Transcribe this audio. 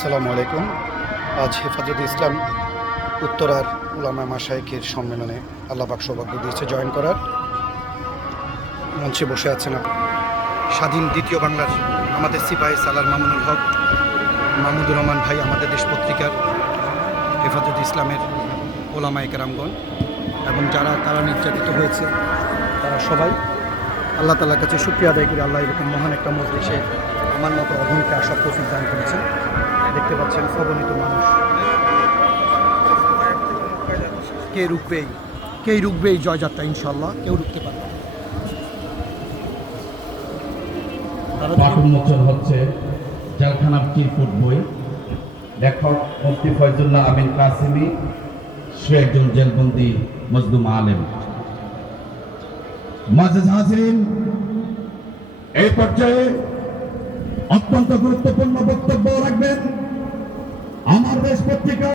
আসসালামু আলাইকুম। আজ হেফাজতে ইসলাম উত্তরার উলামা মাশায়েখের সম্মেলনে আল্লাহ পাক সৌভাগ্য দিয়েছে জয়েন করার। মঞ্চে বসে আছেন স্বাধীন দ্বিতীয় বাংলার আমাদের সিপাহী সালার মামুনুল হক, মাহমুদুর রহমান ভাই, আমাদের দেশ পত্রিকার হেফাজতে ইসলামের ওলামায়ে কেরামগণ এবং তারা নির্যাতিত হয়েছে তারা সবাই আল্লাহ তাআলার কাছে শুকরিয়া আদায় করি। আল্লাহ এরকম মহান একটা মজলিসে আমার মতো অগণিত আশা তৌফিক দান করেছেন। দেখতে পাচ্ছেন অগণিত মানুষ। কে রুখবে এই জয়যাত্রা? ইনশাল্লাহ কেউ রুখতে পারবে। পাঠ উন্মোচন হচ্ছে জেলখানার চিরকুট বই। লেখক মুফতি ফয়জুল্লাহ আমিন কাসিমি, সে একজন জেলবন্দি মজলুম আলেম। মুআজ্জাজ হাজিরিন, এই পর্যায়ে অত্যন্ত গুরুত্বপূর্ণ বক্তব্য রাখবেন আমার দেশ পত্রিকা